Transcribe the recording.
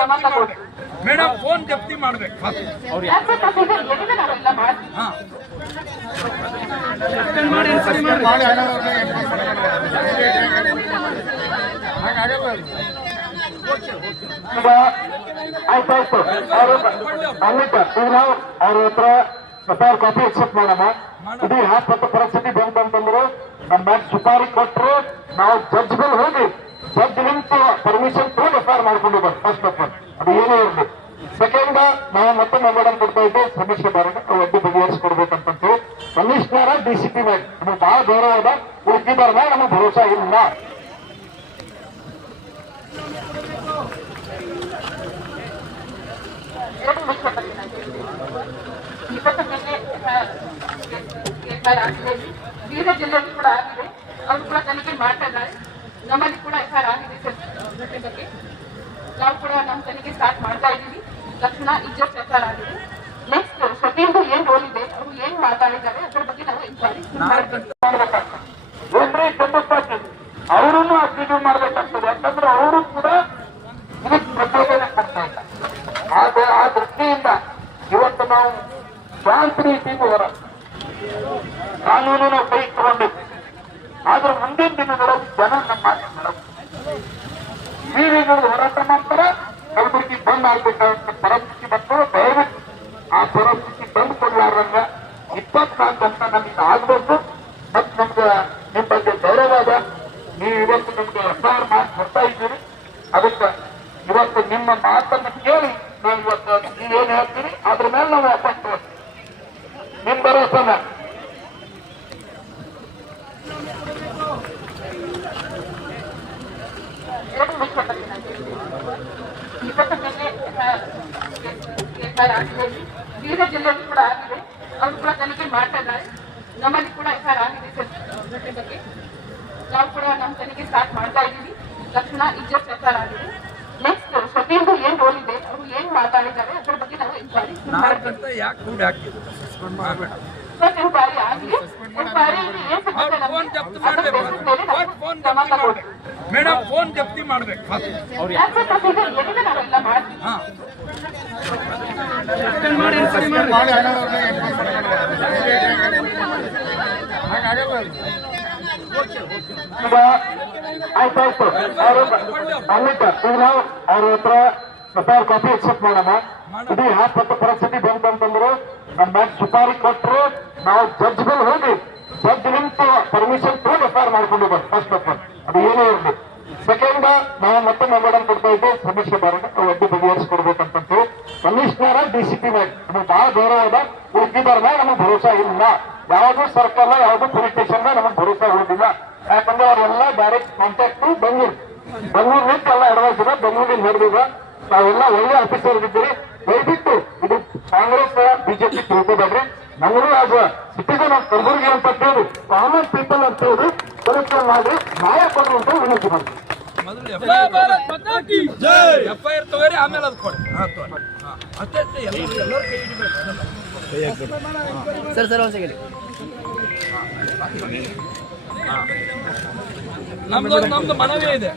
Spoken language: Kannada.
ಕ್ರಮ ತಗೊಳ್ಳಿ. ಮೇಡಮ್ ಫೋನ್ ಜಪ್ತಿ ಮಾಡ್ಬೇಕು. ಈಗ ಆಯ್ತಾಯ್ತು ಅಲ್ಲಿಟ್ಟ ಈಗ ನಾವು ಅವ್ರ ಹತ್ರ ಎಫ್ಐಆರ್ ಕಾಪಿ ಎಕ್ಸೆಪ್ಟ್ ಮಾಡೋಣ. ಇದು ಯಾಕೆ ಪರಿಸ್ಥಿತಿ ಬಂತಂತಂದ್ರೆ ನಮ್ಮ ಸುಪಾರಿ ಕೊಟ್ಟರು ನಾವು ಜಡ್ಜ್ ಮೇಲೆ ಹೋಗಿ ಜಡ್ಜ್ ನಿಂತು ಪರ್ಮಿಷನ್ ತಗೊಂಡು ಎಫ್ಐಆರ್ ಮಾಡ್ಕೊಂಡಿದ್ದಾರೆ. ಫಸ್ಟ್ ಆಫ್ ಆಲ್ ಅದು ಏನೇ ಇರಲಿ. ಸೆಕೆಂಡ್ ನಾವು ಮತ್ತೆ ಮೆಮೊರಂ ಕೊಡ್ತಾ ಇದ್ದೆ ಸಮೀಕ್ಷೆ ಬಾರಣ ಒಡ್ಡಿ ಬಗೆಹರಿಸ್ಕೊಡ್ಬೇಕಂತಂತ ಕಮಿಷನರ ಡಿಸಿಪಿ ಮೇಲೆ ನಮಗೆ ಬಹಳ ಗೌರವ ಅದ. ಉಳಿದಿದ್ದಾರ ಮೇಲೆ ನಮಗೆ ಭರೋಸಾ ಇಲ್ಲ. ಬೇರೆ ಜಿಲ್ಲೆಯಲ್ಲಿ ಕೂಡ ಆಗಿದೆ, ಅವರು ಕೂಡ ತನಿಖೆ ಮಾಡ್ತಾ ಇದ್ದಾರೆ. ನಮ್ಮಲ್ಲಿ ಕೂಡ ಎಫ್ಐಆರ್ ಆಗಿದೆ ಬಗ್ಗೆ. ನಾವು ಕೂಡ ನಮ್ಮ ತನಿಖೆ ಸ್ಟಾರ್ಟ್ ಮಾಡ್ತಾ ಇದ್ದೀವಿ. ತಕ್ಷಣ ಇಜ್ಜತ್ ಎಫ್ಐಆರ್ ಆಗಿದೆ. ನೆಕ್ಸ್ಟ್ ಸೆಕೆಂಡ್ ಏನ್ ರೋಲ್ ಇದೆ, ಅವರು ಏನ್ ಮಾತಾಡಿದ್ದಾರೆ ಅದ್ರ ಬಗ್ಗೆ ನಾವು ಇನ್ಕ್ವೈರಿ ಅವರನ್ನು ಅಬ್ಸರ್ವ್ ಮಾಡ್ಬೇಕಾಗ್ತದೆ. ಯಾಕಂದ್ರೆ ಅವರು ಕೂಡ ಇದಕ್ಕೆ ಪ್ರಚೋದನೆ ಕೊಡ್ತಾ ಇಲ್ಲ. ಆ ದೃಷ್ಟಿಯಿಂದ ಇವತ್ತು ನಾವು ಶಾಂತ ರೀತಿಯಿಂದ ಹೋರಾಟ ಕಾನೂನು ನಾವು ಕೈ ತಗೊಂಡಿದ್ವಿ. ಆದ್ರೆ ಮುಂದಿನ ದಿನಗಳಲ್ಲಿ ಜನ ನಮ್ಮ ಮೇಡಮ್ ಬೀದಿಗಳು ಹೋರಾಟ ಮಾಡ್ತಾರೆ. ಕಲಬುರಗಿ ಬಂದ್ ಆಗ್ಬೇಕಂತ ಪರಿಸ್ಥಿತಿ ಬಂತು. ದಯವಿಟ್ಟು ಆ ಪರಿಸ್ಥಿತಿ ಬಂದ್ ಕೊಡ್ಲಾರಂಗ 24 ಅಂತ ನಮಗೆ ಆಗ್ಬೇಕು. ಮತ್ತು ನಮ್ಗೆ ನಿಮ್ ಬಗ್ಗೆ ಗೌರವ ಅದ. ನೀವು ಇವತ್ತು ನಮ್ಗೆ ಎಫ್ಐಆರ್ ಮಾಡಿ ಕೊಡ್ತಾ ಇದ್ದೀರಿ. ಅದಕ್ಕೆ ಇವತ್ತು ನಿಮ್ಮ ಮಾತನ್ನು ಕೇಳಿ ನಾವು ಇವತ್ತು ನೀವೇನು ಹೇಳ್ತೀರಿ ಅದ್ರ ಮೇಲೆ ನಾವು ವಾಪಸ್ ತಗೋತೀವಿ. ನಿಮ್ ಭರೋಸನ ಬೇರೆ ಜಿಲ್ಲೆಯಲ್ಲಿ ಕೂಡ ಆಗಿದೆ, ಅವರು ಕೂಡ ತನಿಖೆ ಮಾಡ್ತಾ ಇದ್ದಾರೆ. ನಮ್ಮಲ್ಲಿ ಕೂಡ ಎಫ್ಐಆರ್ ಆಗಿದೆ ಬಗ್ಗೆ. ನಾವು ಕೂಡ ನಮ್ಮ ತನಿಖೆ ಸ್ಟಾರ್ಟ್ ಮಾಡ್ತಾ ಇದ್ದೀವಿ. ತಕ್ಷಣ ಇಜ್ಜತ್ ಎಫ್ಐಆರ್ ಆಗಿದೆ. ನೆಕ್ಸ್ಟ್ ಸೆಕೆಂಡ್ ಏನ್ ರೋಲ್ ಇದೆ, ಅವರು ಏನ್ ಮಾತಾಡಿದ್ದಾರೆ ಅದ್ರ ಬಗ್ಗೆ ನಾವು ಇನ್ಕ್ವೈರಿ ಇನ್ಕ್ವೈರಿ ಆಗಿದೆ. ಇನ್ಕ್ವೈರಿ ಏನ್ ಕ್ರಮ ತಗೊಳ್ಳಿ. ಮೇಡಮ್ ಫೋನ್ ಜಪ್ತಿ ಮಾಡ್ಬೇಕು. ಏನಿದೆ ನಾವೆಲ್ಲ ಮಾಡ್ತೀವಿ. ಈಗ ಆಯ್ತಾಯ್ತು ಅಲ್ಲಿಟ್ಟ ಈಗ ನಾವು ಅವ್ರ ಹತ್ರ ಎಫ್ಐಆರ್ ಕಾಪಿ ಎಕ್ಸೆಪ್ಟ್ ಮಾಡೋಣ. ಇದು ಯಾಕೆ ಪರಿಸ್ಥಿತಿ ಬಂತಂತಂದ್ರೆ ನಮ್ಮ ಸುಪಾರಿ ಕೊಟ್ಟರು ನಾವು ಜಡ್ಜ್ ಮೇಲೆ ಹೋಗಿ ಜಡ್ಜ್ ನಿಂತು ಪರ್ಮಿಷನ್ ತಗೊಂಡು ಎಫ್ಐಆರ್ ಮಾಡ್ಕೊಂಡಿದ್ದಾರೆ. ಫಸ್ಟ್ ಆಫ್ ಆಲ್ ಅದು ಏನೇ ಇರಲಿ. ಸೆಕೆಂಡ್ ನಾವು ಮತ್ತೆ ಮೆಮೊರಂ ಕೊಡ್ತಾ ಇದ್ದೆ ಸಮೀಕ್ಷೆ ಬಾರಣ ಒಡ್ಡಿ ಬಗೆಹರಿಸ್ಕೊಡ್ಬೇಕಂತಂತ ಕಮಿಷನರ ಡಿಸಿಪಿ ಮೇಲೆ ನಮಗೆ ಬಹಳ ಗೌರವ ಅದ. ಉಳಿದಿದ್ದಾರ ಮೇಲೆ ನಮಗೆ ಭರೋಸಾ ಇಲ್ಲ. ಯಾವುದೂ ಸರ್ಕಾರ ಯಾವುದೂ ಪೊಲೀಸ್ ಸ್ಟೇಷನ್ ನಮಗೆ ಭರೋಸಾ ಉಳಿದಿಲ್ಲ. ಯಾಕಂದ್ರೆ ಅವರೆಲ್ಲ ಡೈರೆಕ್ಟ್ ಕಾಂಟ್ಯಾಕ್ಟ್ ಬೆಂಗಳೂರು ನಿಂತ ಎಲ್ಲ ಅಡ್ವೈಸ್ ಇದೆ. ಬೆಂಗಳೂರಿನ ನಡೆದಿದ ನಾವೆಲ್ಲ ಒಳ್ಳೆ ಆಫೀಸರ್ ಇದ್ದೀರಿ. ದಯವಿಟ್ಟು ಇದು ಕಾಂಗ್ರೆಸ್ ಬಿಜೆಪಿ ತಿಳ್ಕೋಬೇಡ್ರಿ. ನಮಗೂ ಆಸ್ ಸಿಟಿಸನ್ ಆಫ್ ಕಲಬುರಗಿ ಅಂತ ಹೇಳಿ ಕಾಮನ್ ಪೀಪಲ್ ಅಂತ ಹೇಳಿ ಪರೀಕ್ಷೆ ಮಾಡಿ ನ್ಯಾಯ ಕೊಡ್ರಿ ಅಂತ ವಿನಂತಿ ಮಾಡ್ತೀವಿ. ಎಫ್ಐಆರ್ ತಗೋರಿ, ಆಮೇಲೆ ಅದು ಕೊಡಿ. ಅಷ್ಟೇ ಎಲ್ಲರೂ ಕೈ ಹಿಡಿಬೇಕು. ಸರ್ ಒಂದು ಸೆಕೆಂಡ್. ನಮ್ದು ಮನವಿ ಇದೆ.